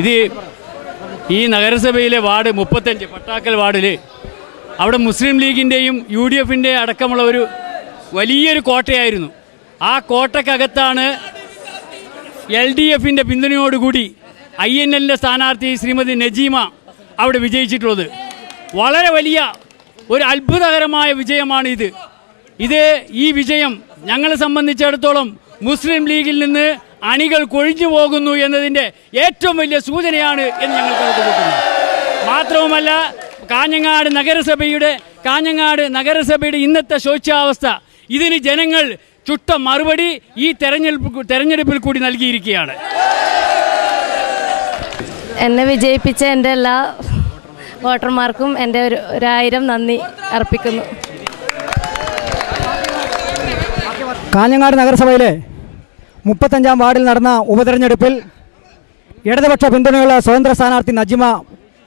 ഇത് ഈ നഗരസഭയിലെ വാർഡ് 35 പട്ടാക്കൽ വാർഡിൽ അവിടെ മുസ്ലിം ലീഗിൻ്റെയും UDFിൻ്റെ അടക്കമുള്ള ഒരു വലിയൊരു കോട്ടയായിരുന്നു. ആ കോട്ടക്കകത്താണ് LDFിൻ്റെ പിന്തുണയോടുകൂടി INLൻ്റെ സ്ഥാനാർത്ഥി ശ്രീമതി നജീമ അവിടെ വിജയിച്ചിട്ടുള്ളത്. വളരെ വലിയ ഒരു അത്ഭുതകരമായ വിജയമാണ് ഇത്. ഈ വിജയം ഞങ്ങളെ സംബന്ധിച്ചിടത്തോളം മുസ്ലിം ലീഗിൽ നിന്ന് അണികൾ കൊഴിഞ്ഞു പോകുന്നു എന്നതിൻ്റെ ഏറ്റവും വലിയ സൂചനയാണ് എന്ന് ഞങ്ങൾ കരുതുന്നു. മാത്രവുമല്ല, കാഞ്ഞങ്ങാട് നഗരസഭയുടെ ഇന്നത്തെ ശോച്യാവസ്ഥ ഇതിന് ജനങ്ങൾ ചുട്ട മറുപടി ഈ തെരഞ്ഞെടുപ്പിൽ കൂടി നൽകിയിരിക്കുകയാണ്. എന്നെ വിജയിപ്പിച്ച എൻ്റെ എല്ലാ വോട്ടർമാർക്കും എൻ്റെ 1000 നന്ദി അർപ്പിക്കുന്നു. കാഞ്ഞങ്ങാട് നഗരസഭയിലെ 35-ാം വാർഡിൽ നടന്ന ഉപതെരഞ്ഞെടുപ്പിൽ ഇടതുപക്ഷ പിന്തുണയുള്ള സ്വതന്ത്ര സ്ഥാനാർത്ഥി നജിമ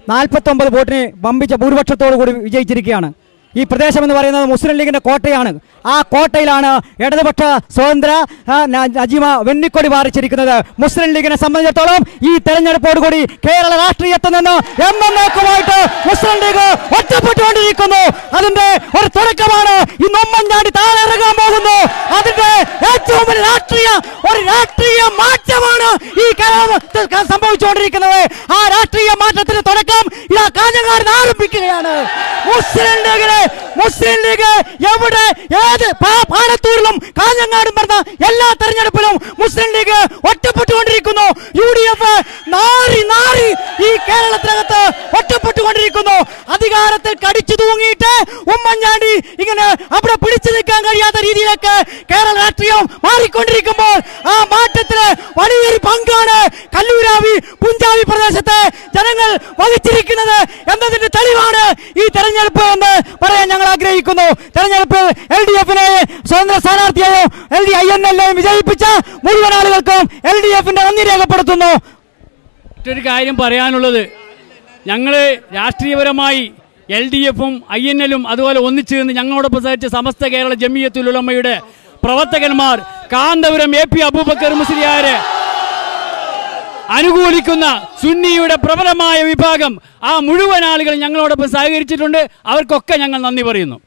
49 വോട്ടിന് വമ്പിച്ച ഭൂരിപക്ഷത്തോടു കൂടി വിജയിച്ചിരിക്കുകയാണ്. ഈ പ്രദേശം എന്ന് പറയുന്നത് മുസ്ലിം ലീഗിൻ്റെ കോട്ടയാണ്. ആ കോട്ടയിലാണ് ഇടതുപക്ഷ സ്വതന്ത്ര നജിമ വെന്നിക്കൊടി പാറിച്ചിരിക്കുന്നത്. മുസ്ലിം ലീഗിനെ സംബന്ധിച്ചിടത്തോളം ഈ തെരഞ്ഞെടുപ്പോടുകൂടി കേരള രാഷ്ട്രീയത്തിൽ നിന്ന് എന്നേക്കുമായിട്ട് മുസ്ലിം ലീഗ് ഒറ്റപ്പെട്ടുകൊണ്ടിരിക്കുന്നു. അതിന്റെ ഒരു തുടക്കമാണ് ഇന്ന് ഉമ്മൻചാണ്ടി താഴെ ഇറങ്ങാൻ പോകുന്നു. അതിന്റെ ഏറ്റവും വലിയ രാഷ്ട്രീയ മാറ്റമാണ് ഈ കേരളത്തിൽ സംഭവിച്ചുകൊണ്ടിരിക്കുന്നത്. ആ രാഷ്ട്രീയ മാറ്റത്തിന്റെ തുടക്കം ഇതാ കാഞ്ഞങ്ങാട് ആരംഭിക്കുകയാണ്. മുസ്ലിം ലീഗ് എവിടെ ഏത് പാണത്തൂരിലും കാഞ്ഞങ്ങാടും പറഞ്ഞ എല്ലാ തെരഞ്ഞെടുപ്പിലും മുസ്ലിം ലീഗ് ഒറ്റപ്പെട്ടുകൊണ്ടിരിക്കുന്നു. UDF നാറി ഈ കേരളത്തിനകത്ത് ഒറ്റപ്പെട്ടുകൊണ്ടിരിക്കുന്നു. അധികാരത്തിൽ കടിച്ചു തൂങ്ങിയിട്ട് ഉമ്മൻചാണ്ടി ഇങ്ങനെ അവിടെ പിടിച്ചു നിൽക്കാൻ കഴിയാത്ത രീതിയിലേക്ക് കേരള രാഷ്ട്രീയം മാറിക്കൊണ്ടിരിക്കുമ്പോൾ ആ മാറ്റത്തിന് വലിയൊരു പങ്കാണ് കല്ലൂരാവി പുഞ്ചാവി പ്രദേശത്തെ ജനങ്ങൾ വഹിച്ചിരിക്കുന്നത് എന്നതിന്റെ തെളിവാണ് ഈ തെരഞ്ഞെടുപ്പ് എന്ന് പറയാൻ ഞങ്ങൾ ആഗ്രഹിക്കുന്നു. തെരഞ്ഞെടുപ്പിൽ LDFിനെ സ്വതന്ത്ര സ്ഥാനാർത്ഥിയായോ INLയെയും വിജയിപ്പിച്ച മുഴുവൻ ആളുകൾക്കും LDFിന്റെ നന്ദി രേഖപ്പെടുത്തുന്നു. മറ്റൊരു കാര്യം പറയാനുള്ളത്, ഞങ്ങൾ രാഷ്ട്രീയപരമായി LDFും INLും അതുപോലെ ഒന്നിച്ചു നിന്ന് ഞങ്ങളോടൊപ്പം സഹിച്ച സമസ്ത കേരള ജമിയത്തുൽ ഉലമയുടെ പ്രവർത്തകന്മാർ കാന്തപുരം AP അബൂബക്കർ മുസ്ലിയാരെ അനുകൂലിക്കുന്ന സുന്നിയുടെ പ്രബലമായ വിഭാഗം ആ മുഴുവൻ ആളുകൾ ഞങ്ങളോടൊപ്പം സഹകരിച്ചിട്ടുണ്ട്. അവർക്കൊക്കെ ഞങ്ങൾ നന്ദി പറയുന്നു.